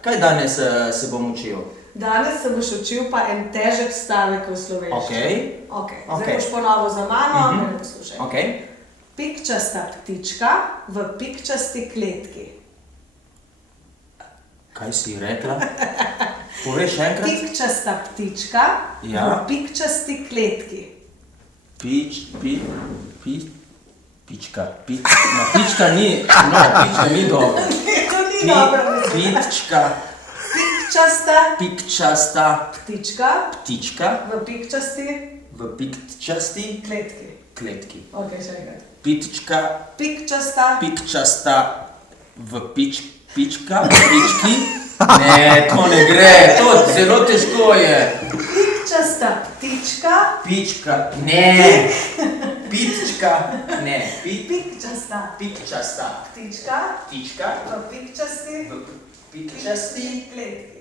Kaj danes se bom učil? Danes se boš učil pa en težek stavek v slovenščini. Okej. Zdaj boš ponovil za mano, me poslušaj. Okej. Pikčasta ptička v pikčasti kletki. Kaj si rekla? Povej še enkrat. Pikčasta ptička Ja. v pikčasti kletki. Pička ni dobro. To ni dobro. Pikčasta Ptička ptička v pikčasti v pikčasti kletki. kletki. Ok, še enkrat. Pikčasta Pikčasta v pički. Ne, to ne gre, to zelo težko je. pikčasta ptička. Pička, ne. Pička, ne. Pikčasta Pikčasta ptička ptička v pikčasti v pikčasti kletki.